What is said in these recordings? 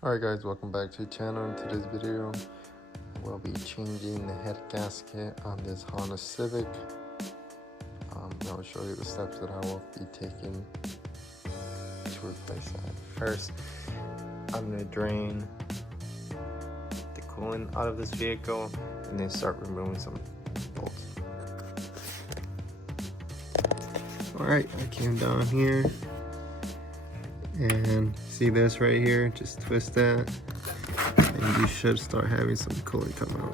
Alright guys, welcome back to the channel. In today's video, we'll be changing the head gasket on this Honda Civic. I will show you the steps that I will be taking to replace that. First, I'm going to drain the coolant out of this vehicle and then start removing some bolts. Alright, I came down here and see this right here, just twist that and you should start having some coolant come out.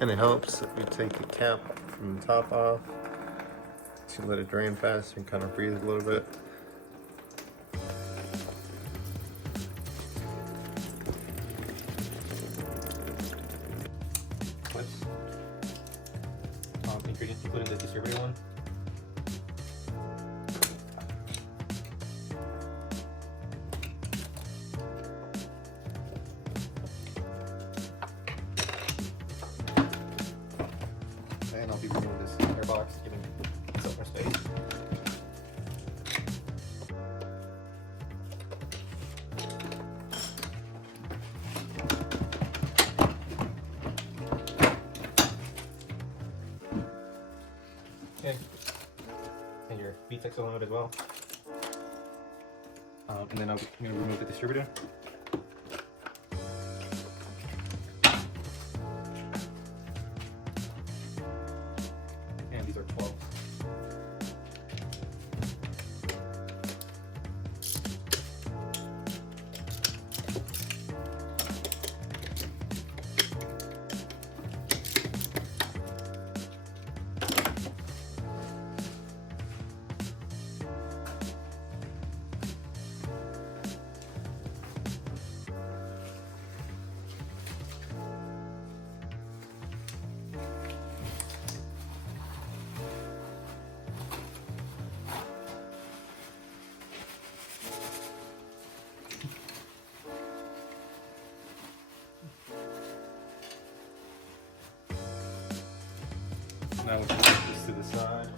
And it helps if you take the cap from the top off to let it drain faster and kind of breathe a little bit. Clips. Ingredients including the distributor one. And I'll be removing this air box, giving myself more space. Okay, and your VTEX element as well. And then I'm going to remove the distributor. And these are 12s. Now we'll just put this to the side.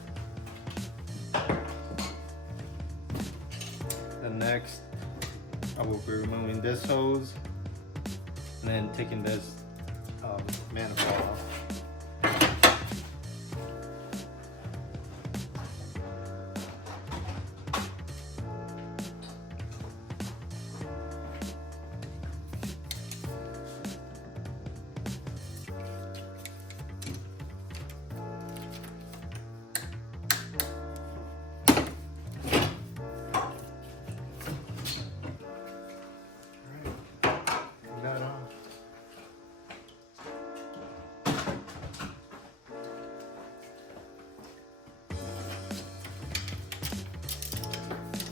Then next, I will be removing this hose and then taking this manifold off.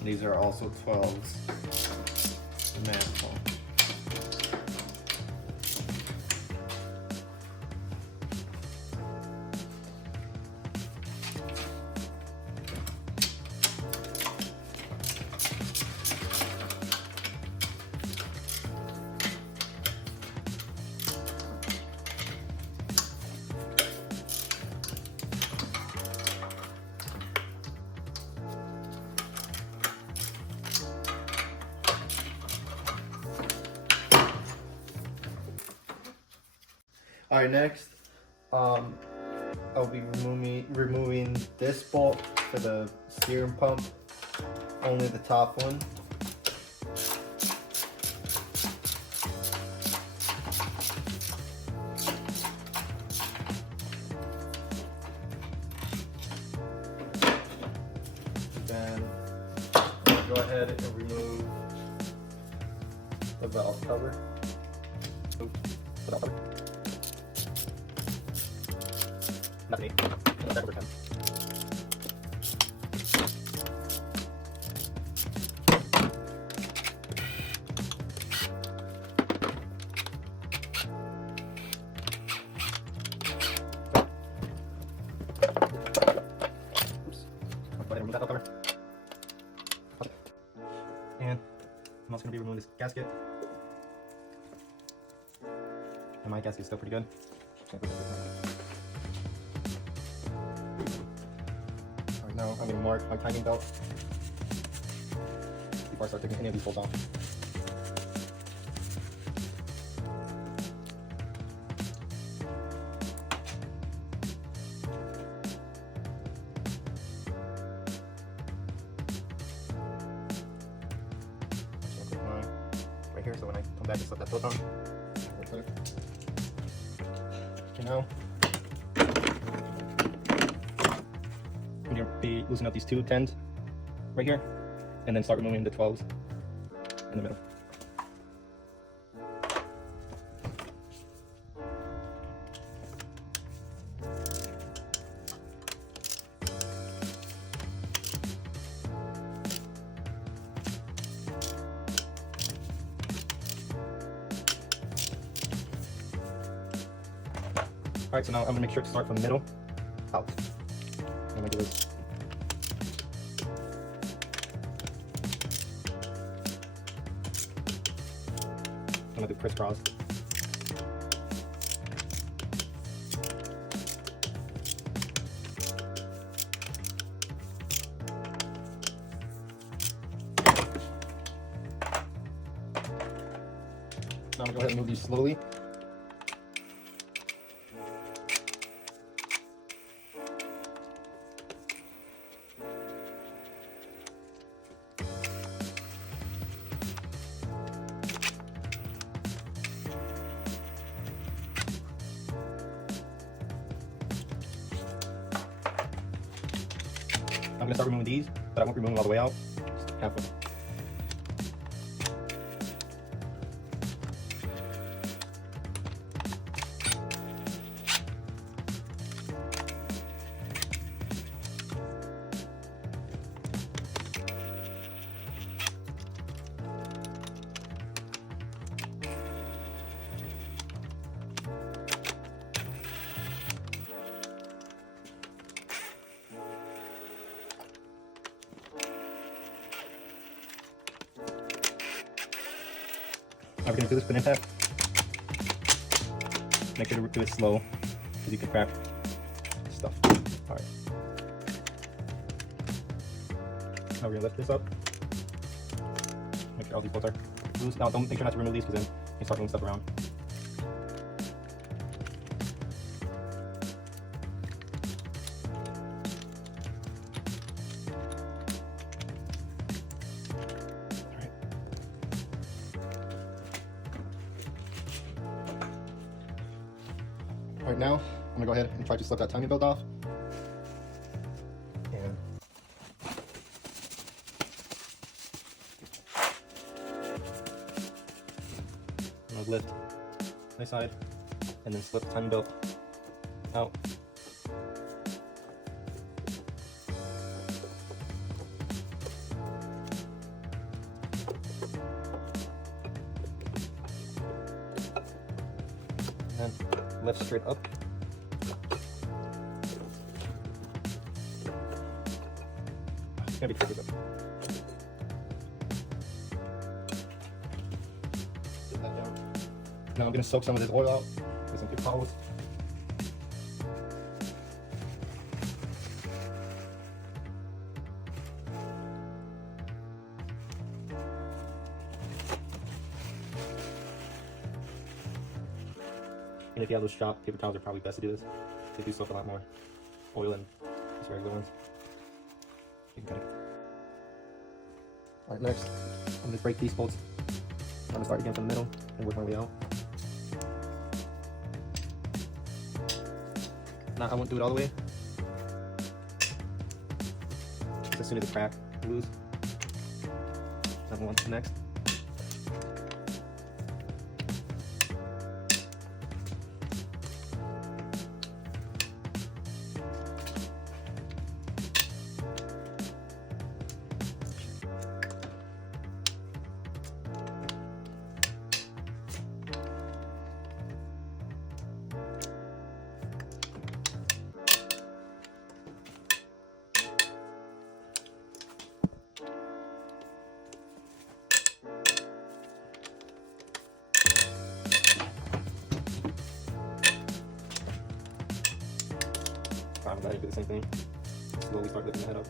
These are also 12s. Manifold. Alright, next, I'll be removing this bolt for the steering pump, only the top one. Then go ahead and remove the valve cover. Not me. That's over 10. Oops. Go ahead and remove that cover. Okay. gonna be removing this gasket. And my gasket's still pretty good. Alright, now I'm gonna mark my timing belt before I start taking any of these bolts off. Right here, so when I come back, just slip that bolt on. Okay, now I'm gonna be loosening up these two 10s right here, and then start removing the 12s in the middle. Alright, so now I'm gonna make sure to start from the middle out. I'm gonna do this. I'm gonna do crisscross. Now I'm gonna go ahead and move these slowly. I'm gonna start removing these, but I won't remove them all the way out. Just halfway. Now we're gonna do this with an impact. Make sure to do it slow, because you can crack stuff. Alright. Now we're gonna lift this up. Make sure all these bolts are loose. Now don't make sure not to remove these, because then you start moving stuff around. Alright, now I'm gonna go ahead and try to slip that timing belt off. And I'm gonna lift my side and then slip the timing belt out. And then lift straight up. It's gonna be tricky, but sit that down. Now I'm gonna soak some of this oil out with some paper towels. And if you have those shop paper towels, are probably best to do this. They do soak a lot more oil than these regular ones. You can cut it. Alright, next, I'm going to break these bolts. I'm going to start again from the middle and work my way out. Now I won't do it all the way. Just as soon as the crack loose. I'll move on to the next. fine with that. You do the same thing. Slowly start lifting the head up.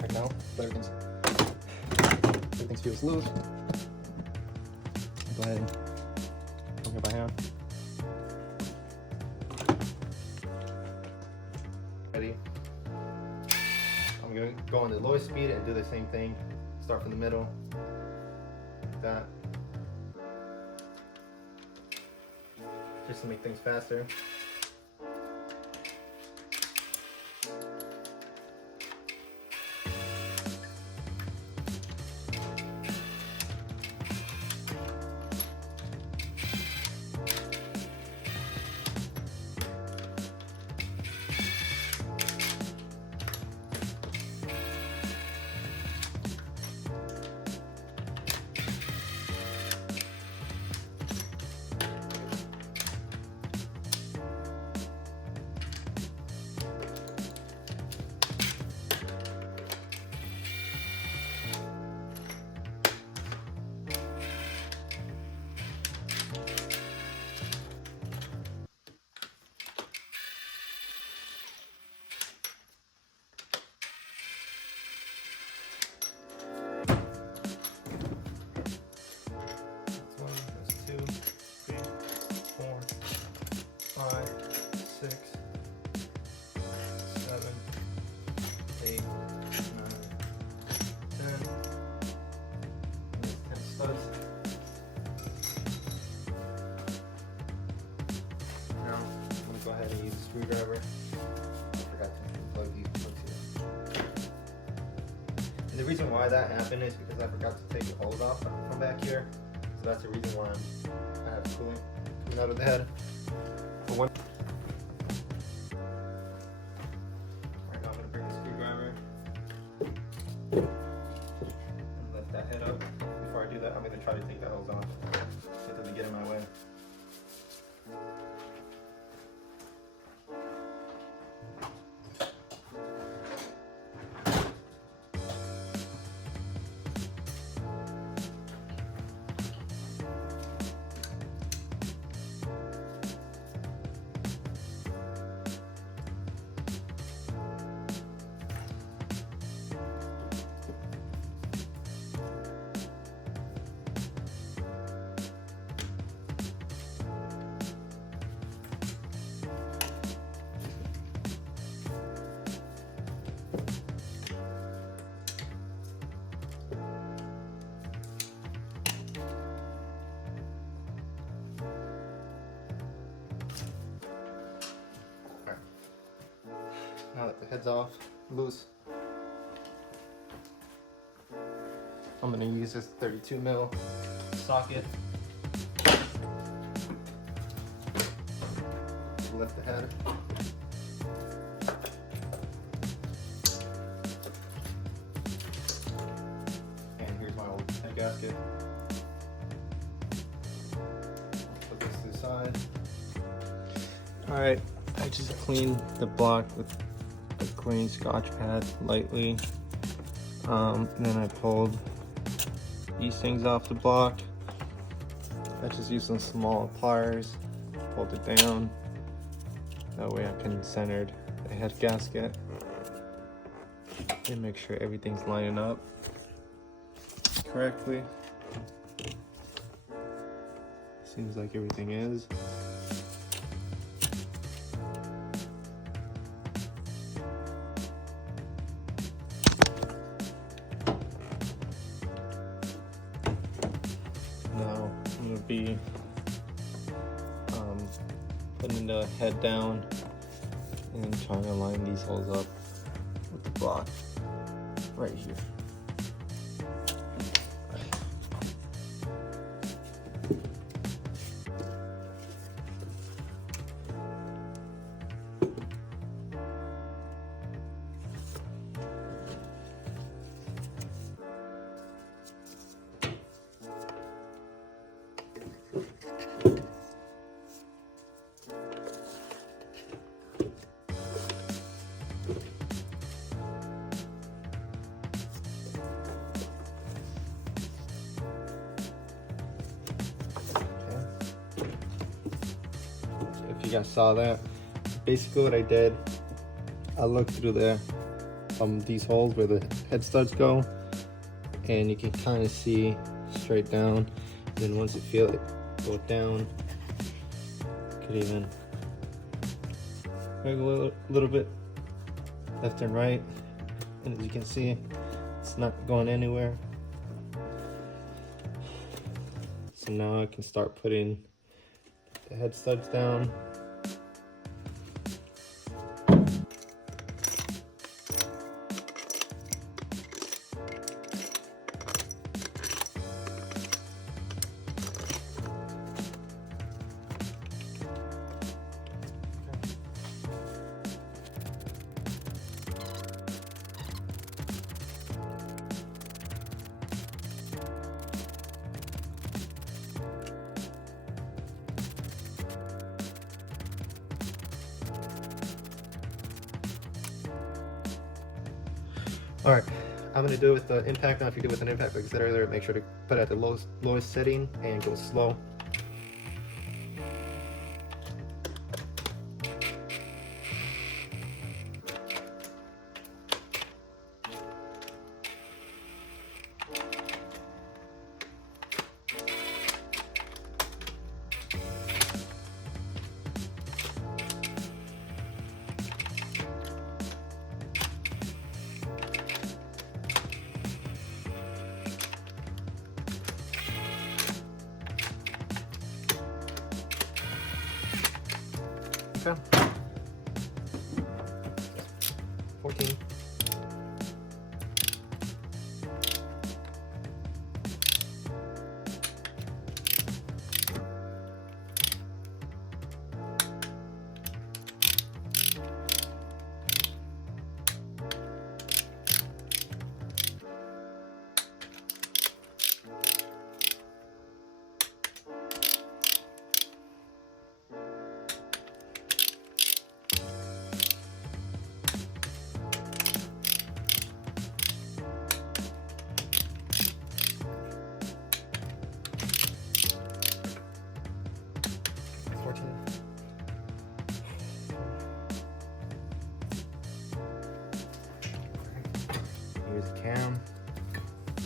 Right now, everything's feels loose. Go ahead and come here by hand. Ready? I'm gonna go on the lowest speed and do the same thing. Start from the middle, like that. Just to make things faster. Go ahead and use a screwdriver. I forgot to plug these plugs here. And the reason why that happened is because I forgot to take the hose off from back here. So that's the reason why I have coolant coming out of the head. But one Alright, now I'm going to bring the screwdriver and lift that head up. Before I do that, I'm going to try to take that hose off. It doesn't get in my way. Now that the head's off, loose, I'm going to use this 32 mil socket to lift the head. And here's my old head gasket. Put this to the side. Alright, I just cleaned the block with a clean Scotch pad lightly. Then I pulled these things off the block. I just used some small pliers, pulled it down. That way I can center the head gasket and make sure everything's lining up correctly. Seems like everything is. be putting the head down and trying to line these holes up with the block right here. If you guys saw that, basically what I did, I looked through the these holes where the head studs go, and you can kind of see straight down. And then once you feel it go down, you could even make a little bit left and right, and as you can see, it's not going anywhere. So now I can start putting the head studs down. All right, I'm gonna do it with the impact. Now, if you do it with an impact, like I said earlier, make sure to put it at the lowest setting and go slow. Okay. 14. Here's the cam.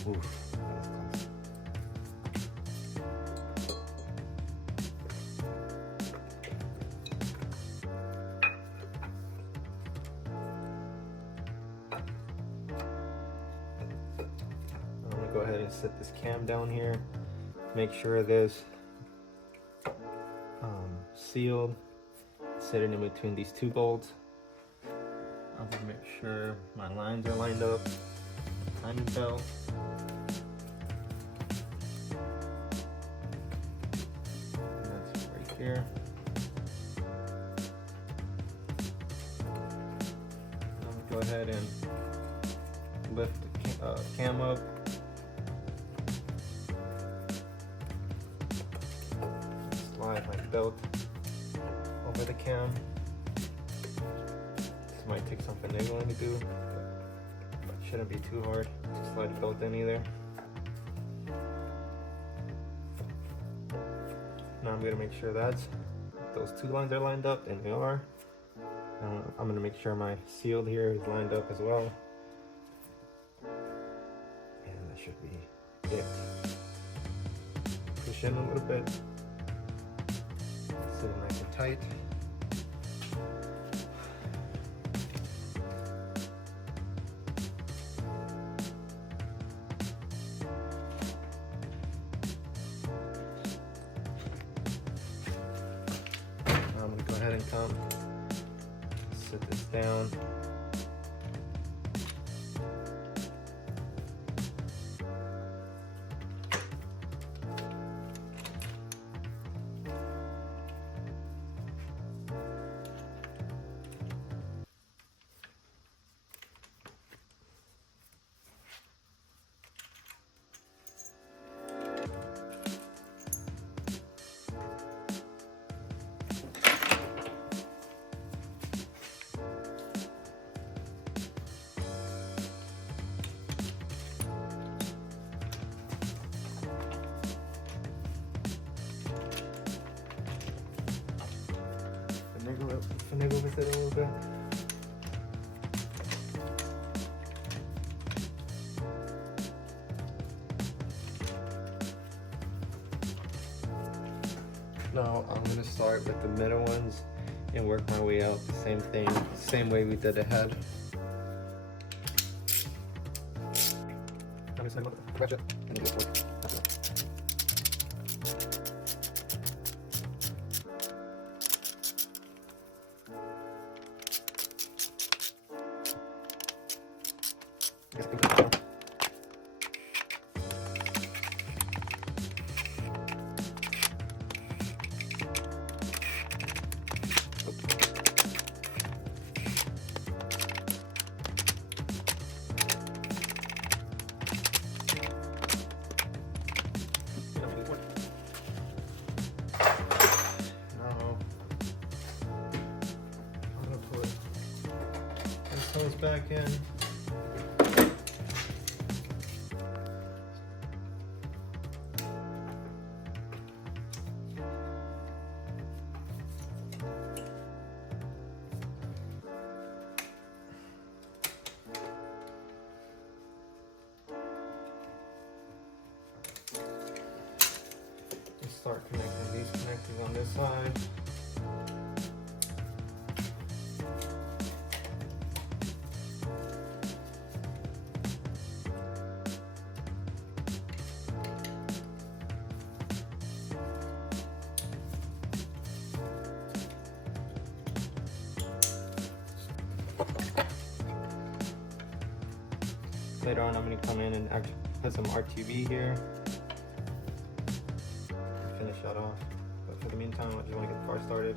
Oof, that was close. I'm gonna go ahead and set this cam down here. Make sure this sealed. Set it in between these two bolts. I'm gonna make sure my lines are lined up. Timing belt. And that's right here. I'm gonna go ahead and lift the cam up. Slide my belt over the cam. This might take some finagling to do, but it shouldn't be too hard to slide the belt in either. Now I'm gonna make sure that those two lines are lined up, and they are. I'm gonna make sure my sealed here is lined up as well. And that should be it. Push in a little bit. Sit it nice and tight. ahead and come sit this down. Finagle with it a little bit. Now I'm going to start with the middle ones and work my way out the same thing, same way we did the head. I'm just going to scratch it and then just work. Those back in. Start connecting these connectors on this side. Later on, I'm going to come in and actually put some RTV here. Finish that off. But for the meantime, I just want to get the car started.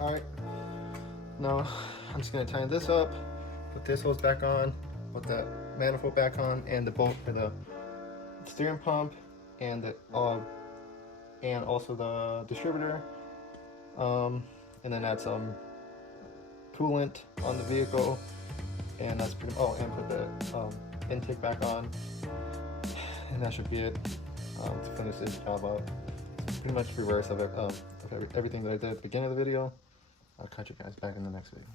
Alright, now I'm just going to tighten this up, put this hose back on, put the manifold back on, and the bolt for the steering pump, and the and also the distributor, and then add some coolant on the vehicle, and that's pretty. Oh, and put the intake back on, and that should be it to finish this job up. It's pretty much reverse of everything that I did at the beginning of the video. I'll catch you guys back in the next video.